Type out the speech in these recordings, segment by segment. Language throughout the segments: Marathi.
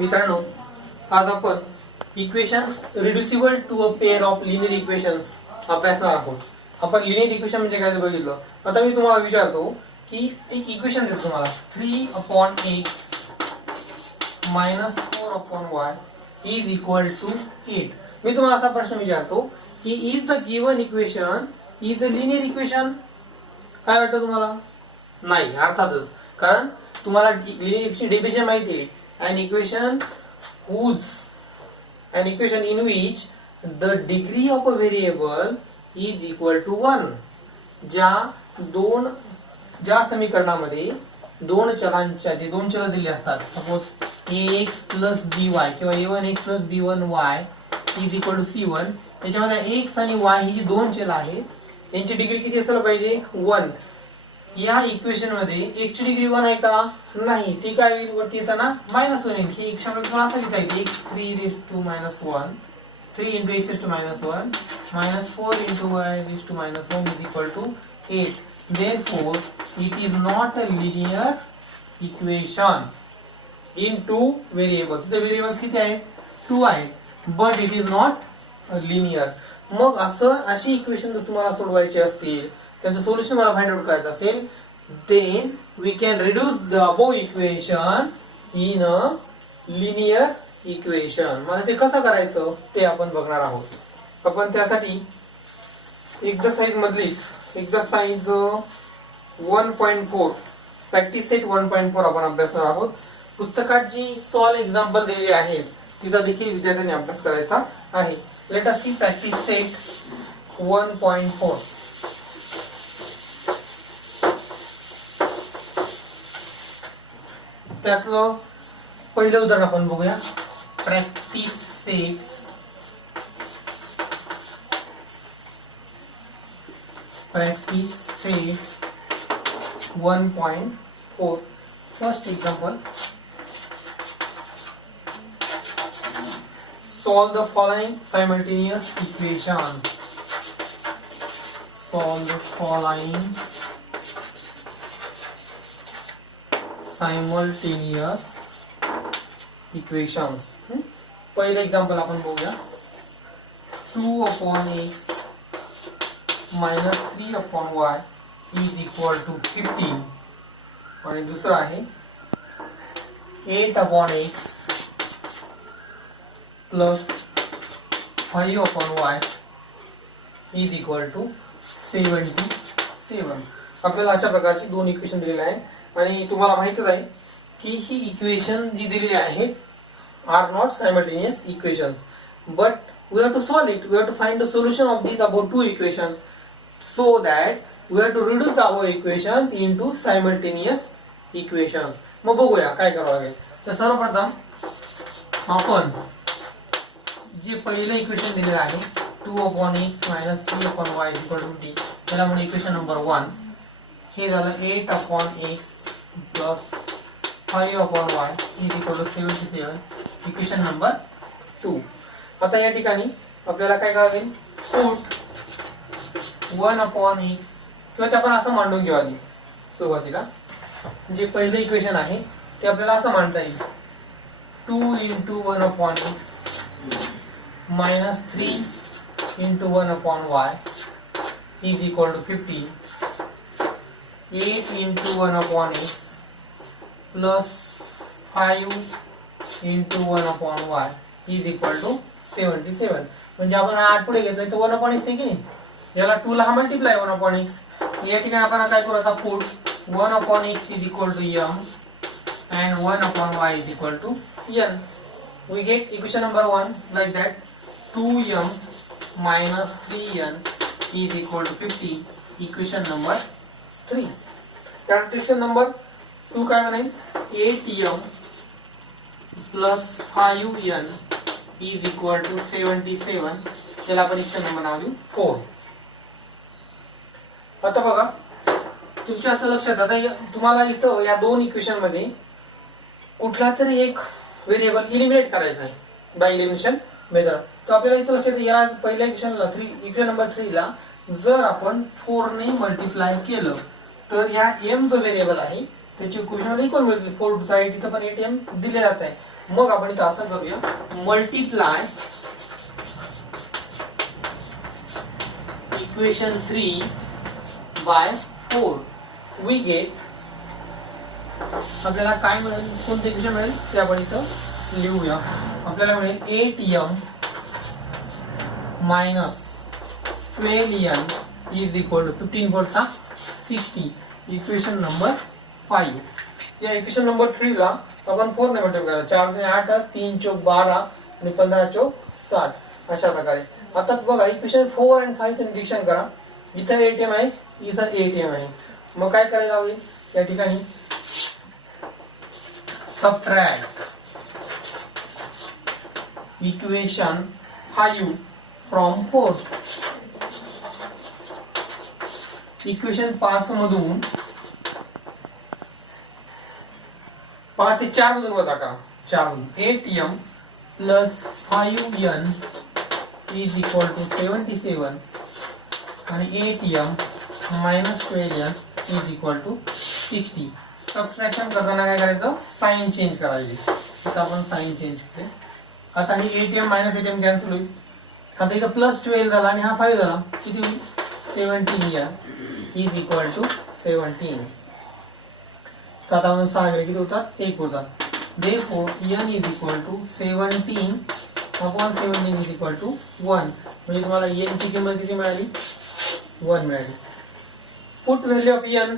मित्रांनो, आज आपण equations reducible to a pair of linear equations अभ्यासणार आहोत. आपण लिनियर इक्वेशन म्हणजे काय ते बघितलं. आता मी तुम्हाला विचारतो की एक इक्वेशन देतो तुम्हाला 3/x minus 4/y is equal to 8. मी तुम्हाला असा प्रश्न विचारतो की is the given equation is a linear equation. काय वाटतं तुम्हाला? नाही, अर्थातच. कारण तुम्हाला लिनियर इक्वेशन डेफिनेशन माहिती आहे. an equation in which the degree of a variable is equal to 1. ज्या समीकरणामध्ये दोन चल दिले असतात, सपोज ax प्लस by किंवा a1x plus b1y is equal to c1, त्याच्यामध्ये x आणि y ही जी दोन चल आहेत त्यांची डिग्री किती असायला पाहिजे? 1. या इक्वेशन मध्ये x ची डिग्री 1 आहे का? नाही. ती काय होईल? वरती येताना -1 येईल. ही एक्झाम्पल तुम्हाला असं लिहिता येईल x 3 3 into x raised to -1 minus 4 into y raised to -1 is equal to 8. Therefore, it is not a linear equation in two variables. The variables किती आहेत? 2 आहेत. But it is not linear. मग अशी इक्वेशन जर तुम्हाला सोडवायची असतील, त्यांचं सोल्युशन मला फाइंड आउट करायचं असेल, then we can reduce the above equation in a linear equation. मला ते कसं करायचं ते आपण बघणार आहोत. आपण त्यासाठी एक्सरसाइज मधलीच एक्सरसाइज 1.4 प्रॅक्टिस सेट 1.4 आपण अभ्यासणार आहोत. पुस्तकात जी सॉल्व एक्झाम्पल दिलेली आहेत तिचा देखील विद्यार्थ्यांनी अभ्यास करायचा आहे. Let us see practice set 1.4. त्यातलं पहिलं उदाहरण आपण बघूया. Practice set 1.4. First example. Solve the following simultaneous equations. Solve the following simultaneous equations. पहिलं एक्झाम्पल आपण बघूया. 2/x minus 3/y is equal to 15. आणि दुसरं आहे 8/x plus 5/y is equal to 77. आपल्याला अशा प्रकारची दोन इक्वेशन दिलेली आहेत आणि तुम्हाला माहितच आहे की ही इक्वेशन जी दिलेली आहे are not simultaneous equations, but we have to solve it. We have to find the solution of this about two equations so that we have to reduce the about equations into simultaneous equations. मग बघूया काय करावं लागेल. तर सर्वप्रथम आपण जे पहिलं इक्वेशन दिलेलं आहे 2/x minus 3/y is equal to 15, त्याला म्हणजे इक्वेशन नंबर 1. हे झालं 8/x plus 5/y is equal to 77, equation number 2. आता या ठिकाणी आपल्याला काय करावं लागेल? पुट 1/x किंवा ते आपण असं मांडून घेऊ आधी. सुरुवातीला जे पहिलं इक्वेशन आहे ते आपल्याला असं मांडता येईल. 2 into 1/x minus 3 into 1/y is equal to 15. 8 into 1/x plus 5 into 1/y is equal to 77. म्हणजे आपण हा 8 पुढे घेतोय तर 1/x आहे की नाही, याला 2 ला हा मल्टिप्लाय 1/x. या ठिकाणी आपण काय करू आता? Put 1/x is equal to m and 1/y is equal to n. We get equation number 1 like that. 2m minus 3n is equal to 50, equation number 3. त्यानंतर इक्वेशन नंबर 2 काय बनेल? 8m plus 5n is equal to 77. त्याला आपण इक्वेशन नंबर नाव देऊ 4. आता बघा, तुमच्या असं लक्षात आता तुम्हाला इथं या दोन इक्वेशन मध्ये कुठला तरी एक व्हेरिएबल इलिमिनेट करायचा आहे बाय इलिमिनेशन मेथड. तर आपल्याला इथं लक्षात या पहिल्या इक्वेशनला इक्वेशन नंबर 3 ला जर आपण 4 ने मल्टिप्लाय केलं तर या m जो व्हेरिएबल आहे त्याची इक्वेशन इक्वल मिळतील. 4 चा 8 इथं पण 8m दिले जात आहे. मग आपण इथं असं करूया, multiply equation 3 by 4 we get, आपल्याला काय मिळेल, कोणते इक्वेशन मिळेल ते आपण इथं लिहूया. आपल्याला मिळेल 8m minus 12n is equal to 15 4 60, equation number 5. या इक्वेशन नंबर 3 ला आपण 4 ने मल्टिप्लाय करा, 4 ने 8, 3 चौक 12 आणि 15 चौक 60 अशा प्रकारे. आता बघा इक्वेशन 4 आणि 5 चे निरीक्षण करा. इथं 8m आहे, इथं 8m आहे. मग काय करायला हवे, या ठिकाणी सबट्रॅक्ट इक्वेशन 5 फ्रॉम 4. इक्वेशन 5 मधून 5 से 4 मधून वजा करा, 4 8m plus 5n is equal to 77 आणि 8m minus 12n is equal to 60. Subtraction करताना काय करायचं, साइन चेंज करायची. आता आपण साइन चेंज करते. आता हे 8m मायनस 8m कॅन्सल होईल. आता इथं प्लस 12 झाला आणि हा 5 झाला, किती होईल 17n इज इक्वल टू 17. 7 मधून 6 गेले किती होतात, 1 होतात. Therefore n is equal to 17 upon 17 is equal to 1. म्हणजे तुम्हाला n ची किंमत किती मिळाली, 1 मिळाली. Put value of n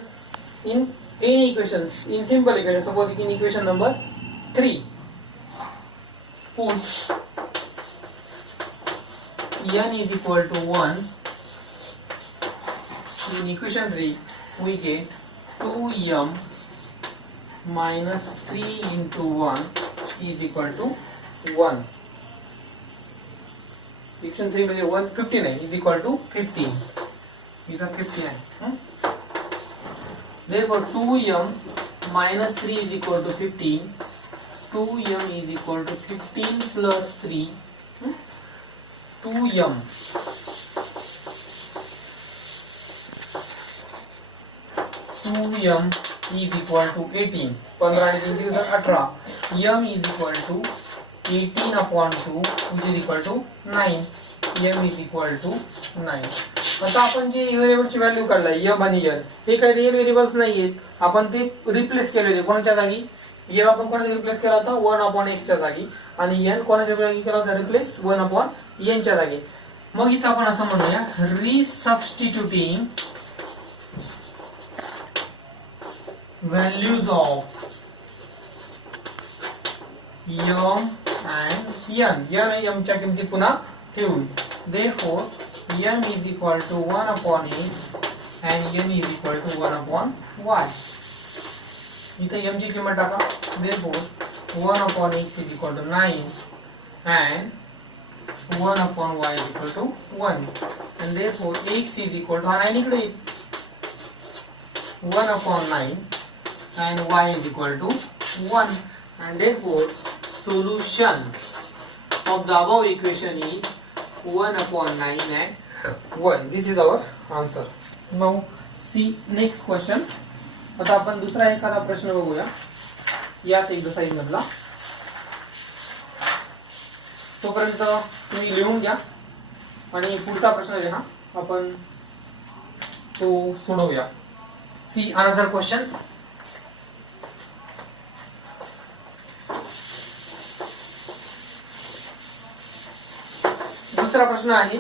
in any equations, in simple equation. Suppose in equation number 3, put n is equal to 1. In equation 3 we get 2m minus 3 into 1 is equal to 1. Equation 3 मध्ये 1 15 आहे, is equal to 15. इथं 15 आहे. Therefore 2m minus 3 is equal to 15. 2m is equal to 15 plus 3. 2m is equal to 18. 15 आणि 3 किती होतात, 18. m is equal to 18 upon 2 which is equal to 9. m is equal to 9. आता आपण जे व्हेरिएबलची व्हॅल्यू काढलाय m आणि n, हे काही रिअल व्हेरिएबल्स नाहीयेत. आपण ते रिप्लेस केले होते. कोणाच्या जागी m आपण कोणाच्या रिप्लेस केला होता, 1 upon x च्या जागी, आणि n कोणाच्या जागी केला होता रिप्लेस, 1 upon n च्या जागी. मग इथं आपण असं म्हणूया, रिसबस्टिट्यूटिंग values of m and n. n आणि m च्या किमती पुन्हा ठेवू. Therefore m is equal to 1 upon x and n is equal to 1 upon y. इथे m ची किंमत टाका. Therefore 1 upon x is equal to 9 and 1 upon y is equal to 1. And therefore x is equal to 9 इकडे 1 upon 9 and y is equal to 1. And therefore solution of the above equation is 1 upon 9 and 1. This is our answer. Now see next question. आता आपण दुसरा एखादा प्रश्न बघूया याच एक्सरसाइज मधला. तोपर्यंत तुम्ही लिहून घ्या आणि पुढचा प्रश्न आहे ना आपण तो सोडवूया. See another question. दुसरा प्रश्न आहे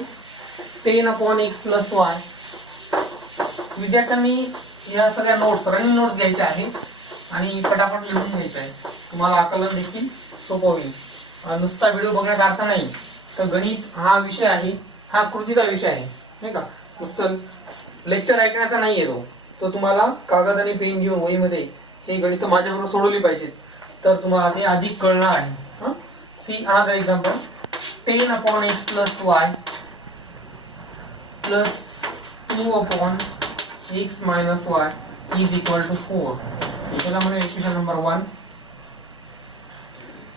10 upon x plus y. विद्यार्थ्यांनी या सगळ्या नोट्स, रनिंग नोट्स घ्यायच्या आहेत आणि पटापट लिहून घ्यायचं आहे. तुम्हाला आकलन देखील सोपं होईल. नुसता व्हिडिओ बघण्याचा अर्थ नाही. तर गणित हा विषय आहे, हा कृतीचा विषय आहे, नाही का. नुसतं लेक्चर ऐकण्याचा नाही आहे तो तुम्हाला कागद आणि पेन घेऊन वहीमध्ये हे गणित माझ्याबरोबर सोडवली पाहिजेत, तर तुम्हाला ते अधिक कळणार आहे. See another example. 10 upon x plus y plus 2 upon x minus y is equal to 4. याला म्हणूया equation number 1.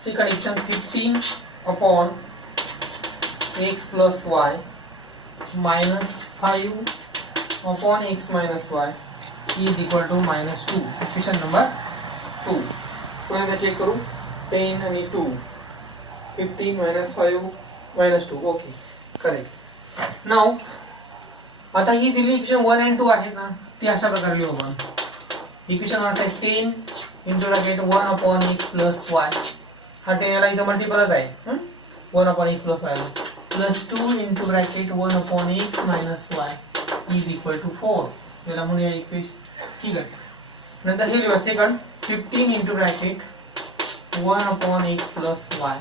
Second equation 15 upon x plus y minus 5 upon x minus y is equal to -2. Equation number 2. पुन्हा चेक करू. 10 आणि 2 15 minus 5 minus 2 ओके करेक्ट. नाव आता ही दिली इक्वेशन 1 and 2 आहेत ना ती अशा प्रकारे लिहू आपण. इक्वेशन 1 आहे 10 into bracket 1 upon x plus y. हा 10 याला इथं मल्टिपलच आहे 1 upon x plus y plus 2 into bracket 1 upon x minus y is equal to 4. याला म्हणूया इक्वेशन ठीक आहे. नंतर हे लिहूया second 15 into bracket 1 upon x plus y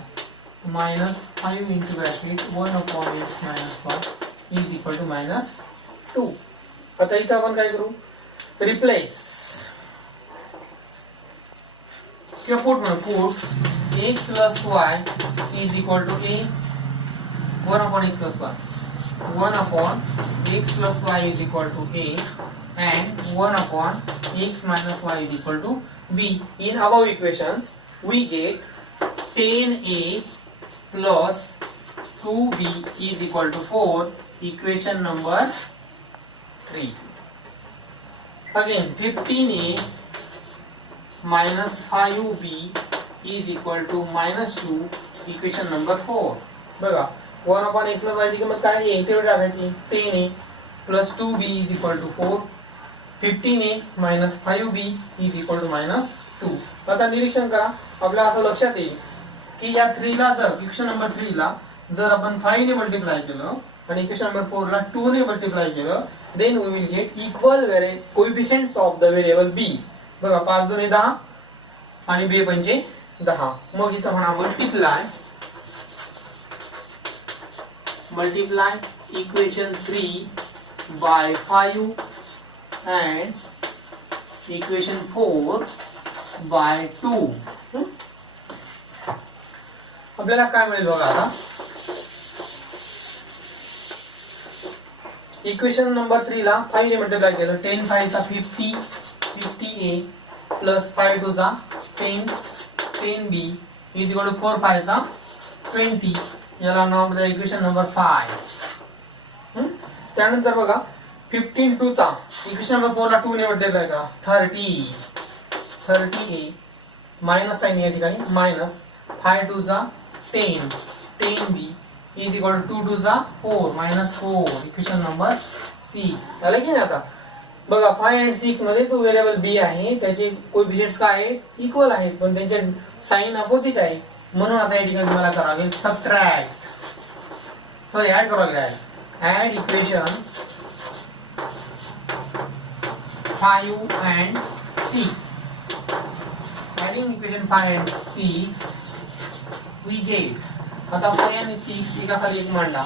minus 5 into bracket 1 upon x minus y is equal to minus 2. आता इथं आपण काय करू रिप्लेस किंवा पुट म्हणू put x plus y is equal to a 1 upon x plus y 1 upon x plus y is equal to a and 1 upon x minus y is equal to b. In above equations we get 10a plus 2b is equal to 4. Equation number 3. Again 15a minus 5b is equal to minus 2. Equation number 4. बघा 1 upon x plus y ची किंमत काय आहे तेवढी टाकायची 10a plus 2b is equal to 4. 15a minus 5b is equal to minus 2. आता निरीक्षण करा आपल्याला असं लक्षात येईल की या 3 ला जर इक्वेशन नंबर 3 ला जर आपण 5 ने मल्टिप्लाय केलं आणि इक्वेशन नंबर 4 ला 2 ने मल्टिप्लाय केलं then we will get equal coefficients of the variable b. बघा 5 2 10 आणि b म्हणजे 10. मग इथं म्हणा multiply equation 3 by 5 and equation 4 by 2. आपल्याला काय मिळेल बघा आता इक्वेशन नंबर 3 ला 5 ने मल्टिप्लाय केलं 10 5 चा 50 50a प्लस 5 2 चा 10 10b इज इक्वल टू 4 5 चा 20. याला नाव द्या इक्वेशन नंबर 5. त्यानंतर बघा 15 2 चा इक्वेशन नंबर 4 ला 2 ने मल्टिप्लाय करा 30a मायनस साइन या ठिकाणी मायनस 5 2 चा 10 10b इज इक्वल टू 2 2 चा 4 मायनस 4. इक्वेशन नंबर 6 झालं की नाही. आता बघा 5 and 6 मध्ये जो व्हेरिएबल b आहे त्याचे कोएफिशिएंट्स काय आहेत इक्वल आहेत पण त्यांचे साइन अपोजिट आहे म्हणून आता या ठिकाणी तुम्हाला करावं लागेल सबट्रॅक्ट सॉरी ऍड करावं लागेल add equation 5 and 6. Adding equation 5 and 6 we get आता 5 आणि 6 एका खाली एक मांडा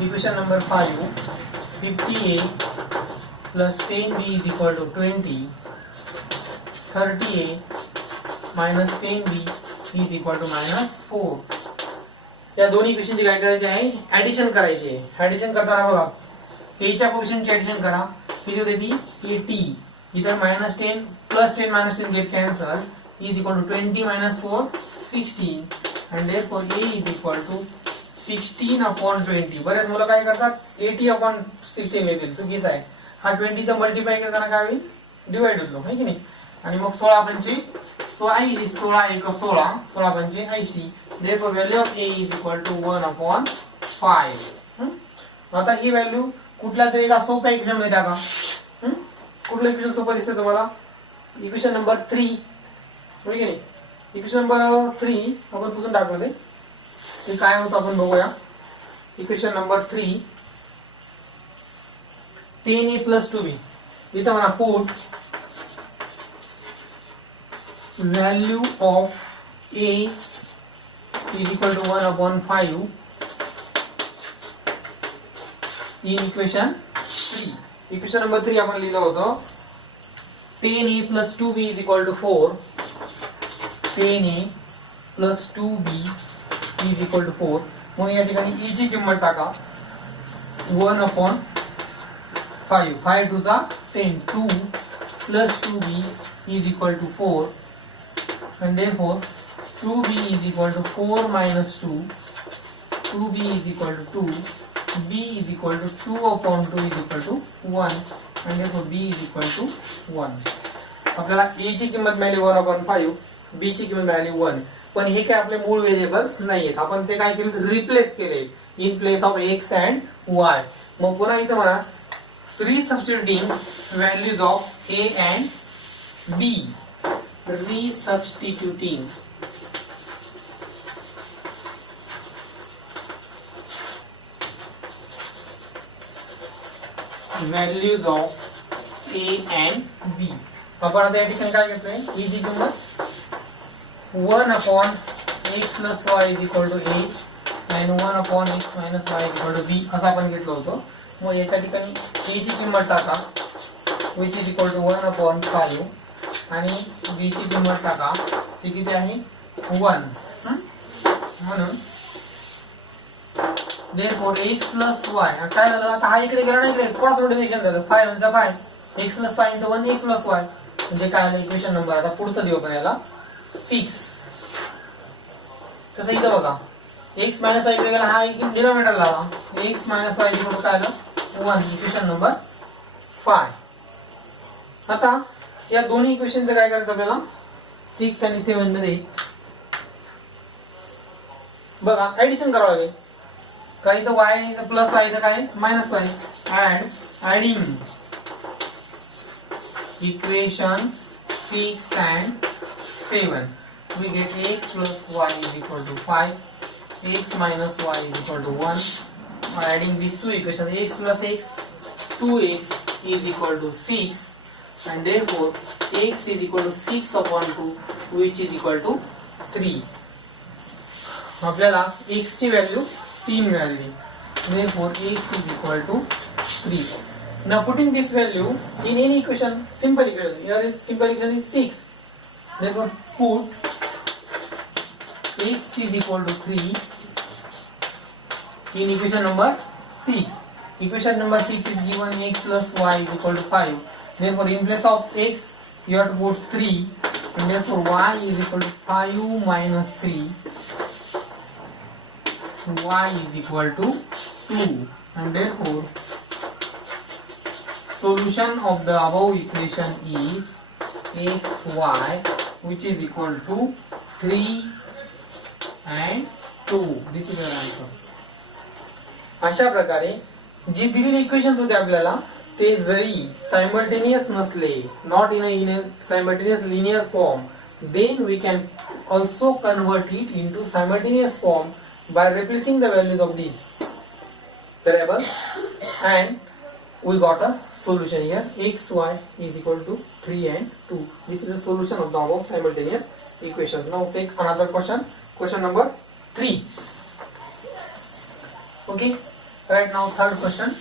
equation number 5 50a plus 10b is equal to 20 30a minus 10b is equal to minus 4. या दोन्ही इक्वेशनची काय करायचे आहे ऍडिशन करायची आहे. ऍडिशन करताना बघा a च्या कोएफिशिएंटची ऍडिशन करा किती होते ती 80 इथं -10 plus 10 minus 10 get cancelled is equal to 20 minus 4 16 and therefore a is equal to 16 upon 20. बरेच मुलं काय करतात 80 upon 16 लिहितील चुकीचं आहे. हा 20 तर मल्टिप्लाय करताना काय होईल डिवाइड होतो है की नाही. आणि मग 16 पंचे 16 1 16 16 पंचे 80. therefore value of a is equal to 1 upon 5. आता ही व्हॅल्यू कुठल्या तरी एका सोप्या इक्वेशन मध्ये टाका. कुठलं इक्वेशन सोपं दिसतं तुम्हाला इक्वेशन नंबर 3 होय की नाही. इक्वेशन नंबर 3 आपण पुसून टाकलं ते काय होतं आपण बघूया. Equation number 3 10a plus 2b इथं म्हणा put value of a is equal to 1 upon 5 in equation 3. Equation number 3 आपण लिहिलं होतं 10a plus 2b is equal to 4. 10a plus 2b is equal to 4. म्हणून या ठिकाणी a ची किंमत टाका 1 upon 5 5 2 चा 10 2 plus 2b is equal to 4 and therefore 2b is equal to 4 minus 2 2b is equal to 2 b is equal to 2 upon 2 is equal to 1 and therefore b is equal to 1. आपल्याला a ची किंमत मिळाली 1 upon 5 बी ची किंमत मिळाली 1. पण हे काय आपले मूळ व्हेरिएबल्स नाहीयेत, आपण ते काय केलं रिप्लेस केले in place of x and y. मग पुन्हा इथं म्हणा resubstituting values of a and b. Resubstituting values of a and b. आपण आता या ठिकाणी काय घेतोय, ही ची किंमत 1/x plus y is equal to a and 1/x minus y is equal to b असं आपण घेतलं होतं. मग याच्या ठिकाणी a ची किंमत टाका which is equal to 1/5 आणि b ची किंमत टाका ती किती आहे 1. म्हणून therefore x plus y काय झालं, आता हा इकडे गेला ना, इकडे क्रॉस मल्टिप्लिकेशन झालं, 5 म्हणजे 5 x plus 5 into 1 x plus y म्हणजे काय आलं इक्वेशन नंबर. आता पुढचं देऊ आपण याला 6. तसं इथं बघा x मायनस वाय इकडे गेला, हा डिनॉमिनेटर लावा, x मायनस वाय इकडे काय आलं 1 इक्वेशन नंबर 5. आता या दोन्ही इक्वेशनचं काय करायचं आपल्याला 6 आणि 7 मध्ये बघा ऍडिशन करावं लागेल, कारण इथं y प्लस y इथं काय minus y. Adding equation 6 and 7 we get x plus y is equal to 5, x minus y is equal to 1. Adding these two equations, x plus x 2x is equal to 6 and therefore x is equal to 6/2 which is equal to 3. आपल्याला x ची व्हॅल्यू 3 मिळाली, therefore x is equal to 3. Now putting this value in any equation, simple equation, here is simple equation is 6. Therefore put x is equal to 3 in equation number 6. Equation number 6 is given x plus y is equal to 5. Therefore in place of x you have to put 3 and therefore y is equal to 5 minus 3. Y is equal to 2 and therefore solution of the above equation is xy which is equal to 3 and 2. This is your answer. अशा प्रकारे जी दिलेली इक्वेशन्स होते आपल्याला ते जरी सायमल्टेनियस नसले, not in a simultaneous linear form, then we can also convert it into simultaneous form by replacing the values of these variables and we got a solution here. xy is equal to 3 and 2. This is the solution of the above simultaneous equation. Now take another question, question number 3. Okay, right now third question.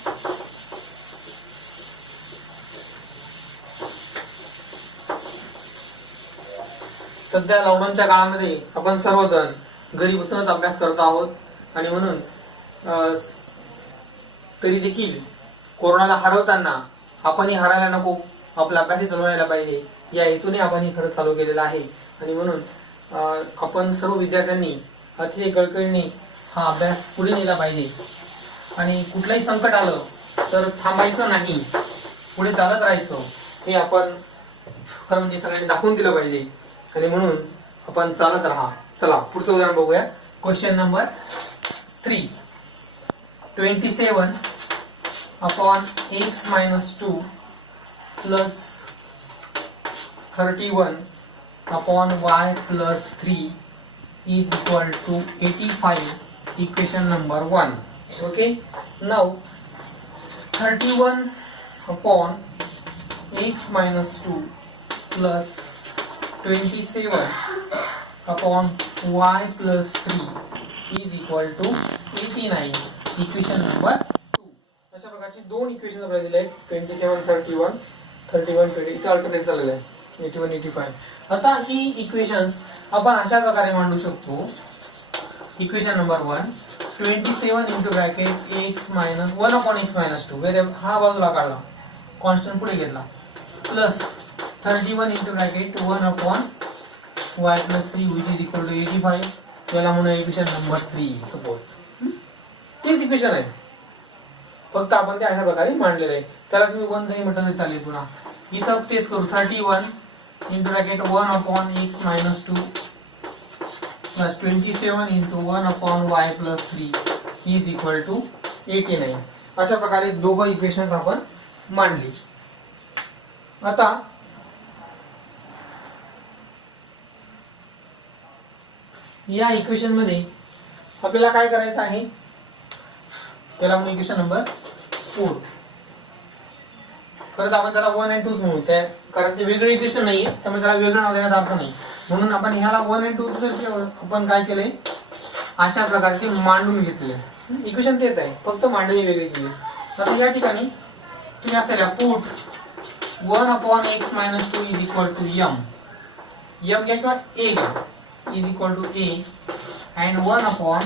सध्या लॉकडाऊनच्या काळामध्ये आपण सर्वजण घरी बसूनच अभ्यास करत आहोत आणि म्हणून तरी देखील कोरोनाला हरवताना आपणही हरायला नको, आपला अभ्यासही चालू राहायला पाहिजे या हेतूने आपण हे खरं चालू केलेलं आहे. आणि म्हणून आपण सर्व विद्यार्थ्यांनी अतिशय कळकळीने हा अभ्यास पुढे नेला पाहिजे आणि कुठलंही संकट आलं तर थांबायचं नाही, पुढे चालत राहायचं हे आपण खरं म्हणजे सगळ्यांनी दाखवून दिलं पाहिजे आणि म्हणून आपण चालत राहा. चला पुढचं उदाहरण बघूया. Question number 3. 27 upon x minus 2 plus 31 upon y plus 3 is equal to 85. Equation number 1. Okay. Now 31 upon x minus 2 plus 27 upon y plus 3 is equal to 89. Equation number 2. अशा प्रकारची दोन इक्वेशन आपल्याला दिले आहेत. 27 31 31 20 इथे अल्टरनेट झालेलं आहे 81 85. आता ही इक्वेशन्स आपण अशा प्रकारे मांडू शकतो. Equation number 1 27 into bracket x minus 1 upon x minus 2 variable हा बाजूला काढला, कॉन्स्टंट पुढे घेतला, plus 31 into bracket 1 upon y plus 3 which is equal to 85. याला म्हणूया इक्वेशन नंबर 3 सपोज. हेच इक्वेशन आहे, फक्त आपण ते अशा प्रकारे मांडलेलं आहे. त्याला तुम्ही 1 जरी म्हटलं तरी चालेल. पुन्हा इथं तेच करू. 31 into bracket 1 upon x minus 2 plus 27 into 1 upon y plus 3 is equal to 89. अशा प्रकारे दोघं इक्वेशन्स आपण मांडली. आता या इक्वेशन मध्ये आपल्याला काय करायचं आहे, त्याला आपण इक्वेशन नंबर 4. खरंच आपण त्याला 1 आणि 2 म्हणू, कारण ते वेगळे इक्वेशन नाहीये, त्यामुळे त्याला वेगळं नाव देण्यात अर्थ नाही. म्हणून आपण ह्याला 1 आणि 2 आपण काय केलंय, अशा प्रकारचे मांडून घेतले. इक्वेशन तेच आहे, फक्त मांडणी वेगळी केली. आता या ठिकाणी तुम्ही असेल put 1 upon x minus 2 is equal to m घ्या किंवा a घ्या is equal to a and 1 upon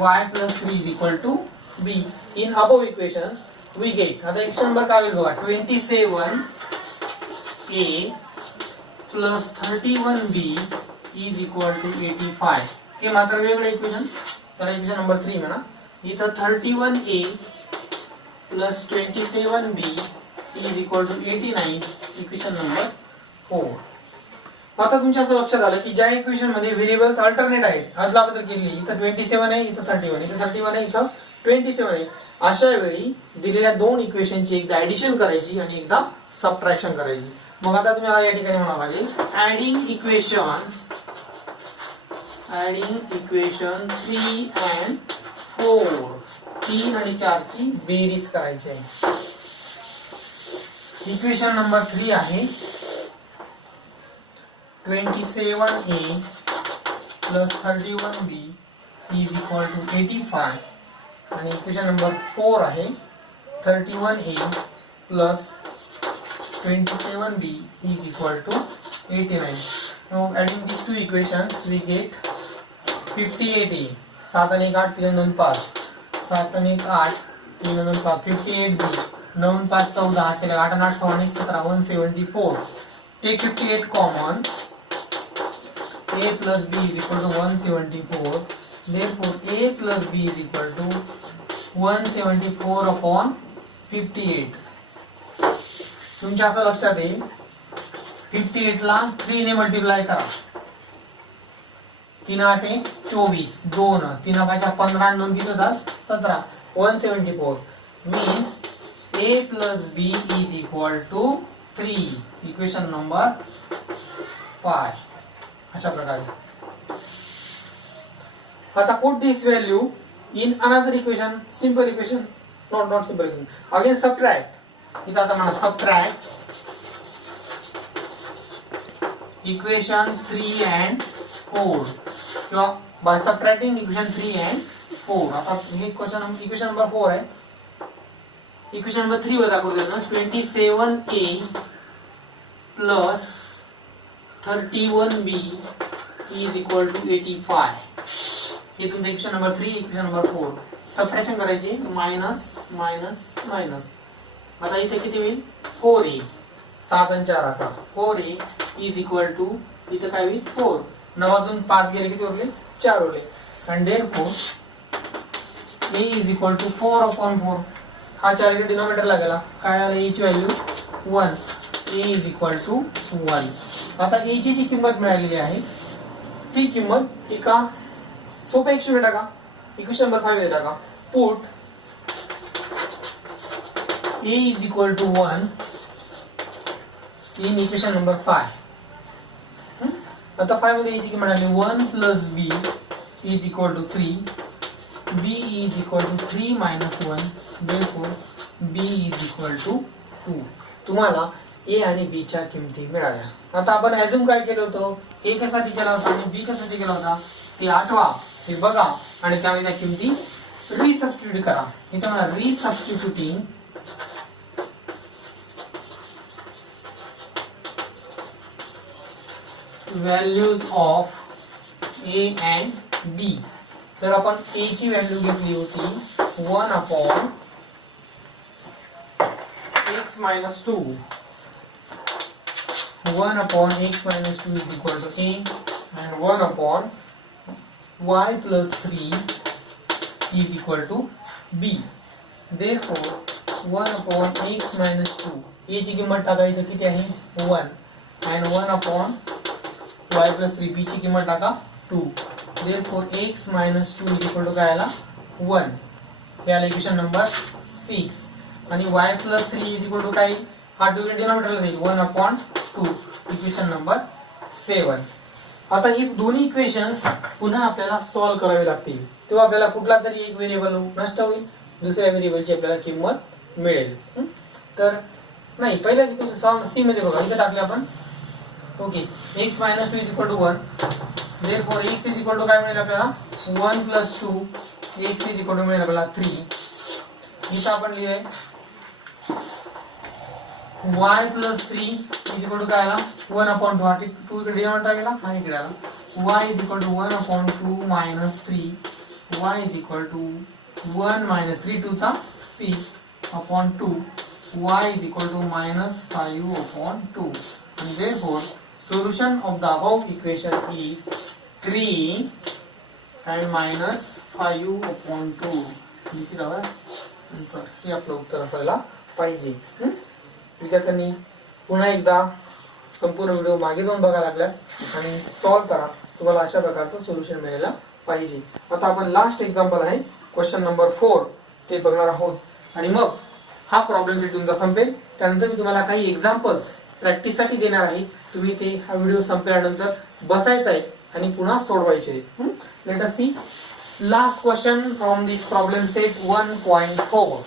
y plus 3 is equal to b. In above equations we get, आता इक्वेशन नंबर काय होईल बघा, 27a plus 31b is equal to 85. हे मात्र वेगळे इक्वेशन, त्याला इक्वेशन नंबर 3 म्हणा. इथं 31a plus 27b is equal to 89, equation number 4. आता तुमच्या असं लक्षात आलं की ज्या इक्वेशन मध्ये व्हेरिएबल्स अल्टरनेट आहेत, अदलाबदल केली, इथं 27 आहे, इथं 31, इथं 31 आहे, इथं 27 आहे, अशा वेळी दिलेल्या दोन इक्वेशनची एकदा ऍडिशन करायची आणि एकदा सबट्रॅक्शन करायची. मग आता तुम्हाला या ठिकाणी म्हणावं लागेल ऍडिंग इक्वेशन 3 and 4, 3 आणि 4 ची बेरीज करायची आहे. इक्वेशन नंबर 3 आहे 27a plus 31b is equal to 85 आणि इक्वेशन नंबर 4 आहे 31a plus 27b is equal to 89. Now adding these two equations we get 58a, 7 आणि 1 8, 3 2 5, 7 आणि 1 8, 3 2 5, 58b, 9 5 14, चले 8 आणि 8 16 17, 174. Take 58 common, a plus b is equal to 174. Therefore a plus b is equal to 174 upon 58. तुमच्या असं लक्षात येईल 58 ला 3 ने मल्टिप्लाय करा, 3 8 24, 2 3 5 15 आणि 2 किती होतात 17, 174 means a plus b is equal to 3, equation number 5. अशा प्रकारे. आता put this value in another equation, simple equation, not simple equation. Again subtract. इथं आता म्हणा subtract equation 3 and 4 किंवा by subtracting equation 3 and 4. आता हे इक्वेशन नंबर 4 आहे, इक्वेशन नंबर 3 वजा करू देतो. 27a plus 31b is equal to 85. हे तुमचं equation number 3, equation number 4. Subtraction करायची, मायनस मायनस मायनस. आता इथे किती होईल 4a, 7 आणि 4, आता 4a is equal to इथे काय होईल 4. 9 5 गेले किती उरले 4 उरले. and therefore a is equal to 4 upon 4. हा 4 इकडे डिनॉमिनेटरला गेला, काय आलं a ची value 1. a is equal to 1. आता a ची जी किंमत मिळालेली आहे ती किंमत एका सोप्या इक्वेशन टाका, इक्वेशन नंबर 5 मध्ये टाका. Put a is equal to 1 in equation number 5. आता 5 मध्ये a ची किंमत आली 1 plus b is equal to 3, b is equal to 3 minus 1, therefore b is equal to 2. तुम्हाला a आणि b च्या किमती मिळाल्या. आता आपण अझ्युम काय केलं होतं, a कशासाठी केला होता आणि b कशासाठी केला होता ते आठवा, हे बघा आणि त्यामध्ये त्या किमती रिसबस्टिट्यूट करा. इथे मला resubstituting values of a and b. तर आपण a ची व्हॅल्यू घेतली होती 1 upon x minus 2. 1 upon x minus 2 is equal to a and 1 upon y plus 3 is equal to b. Therefore 1 upon x minus 2, a ची किंमत टाकायची किती आहे 1. And 1 upon y plus 3 b ची किंमत टाका 2. Therefore x minus 2 is equal to काय आला 1. हे आलं इक्वेशन नंबर 6. आणि y plus 3 is equal to काय, हा डिनॉमिनेटरला जाईल 1 अपॉन 2, इक्वेशन नंबर 7. आता ही दोन्ही इक्वेशन्स पुन्हा आपल्याला सॉल्व्ह करावी लागतील. तेव्हा आपल्याला कुठला तरी एक व्हेरिएबल नष्ट होईल, दुसऱ्या व्हेरिएबलची आपल्याला किंमत मिळेल. तर नाही, पहिल्याच इक्वेशन सी मध्ये बघा, इथे टाकले आपण. Okay, x minus 2 is equal to 1. Therefore x is equal to काय मिळेल आपल्याला 1 plus 2, x is equal to मिळेल आपल्याला 3. इथं आपण लिहिलंय y plus 3 is equal to काय आला 1 अपॉन 2. हा 2 इकडे डिनॉमिनेटर गेला, हा इकडे आला. y is equal to 1 upon 2 minus 3. y is equal to 1 minus 3 2 चा 6 upon 2. y is equal to minus 5 upon 2. And therefore solution of the above equation is 3 and minus 5 upon 2. This is our answer. हे आपलं उत्तर असायला पाहिजे. विद्यार्थ्यांनी पुन्हा एकदा संपूर्ण व्हिडिओ मागे जाऊन बघा लागल्यास आणि सॉल्व्ह करा, तुम्हाला अशा प्रकारचं सोल्युशन मिळायला पाहिजे. आता आपण लास्ट एक्झाम्पल आहे क्वेश्चन नंबर 4 ते बघणार आहोत आणि मग हा प्रॉब्लेम सेट तुमचा संपेल. त्यानंतर मी तुम्हाला काही एक्झाम्पल्स प्रॅक्टिस साठी देणार आहे. तुम्ही ते हा व्हिडिओ संपल्यानंतर बसायचा आहे आणि पुन्हा सोडवायचे आहे. Let us see last question from this problem set 1.4.